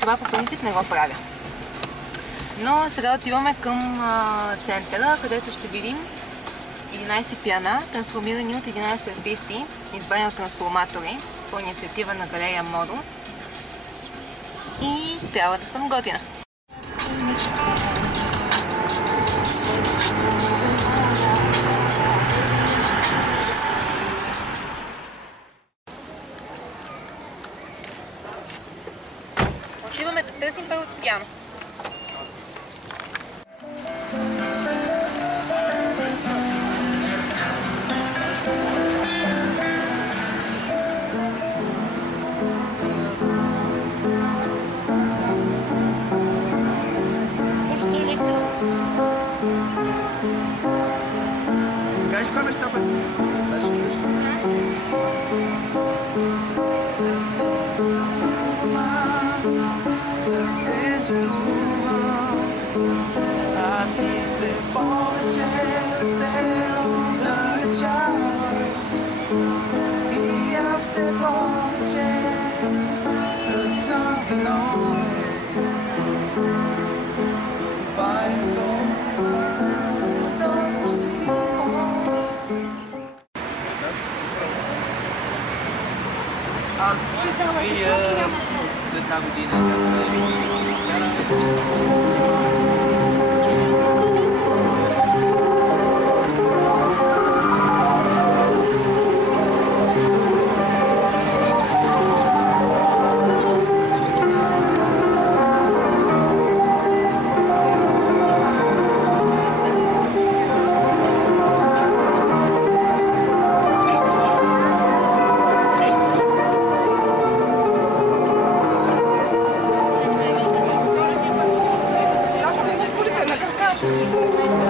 Това по принцип не го правя. Но сега отиваме към центъра, където ще видим 11 пиана, трансформирани от 11 артисти, избрани от трансформатори по инициатива на галерия Модо. И трябва да съм готина. Отиваме да търсим първото пиано. Аз свиря за една година. Thank you.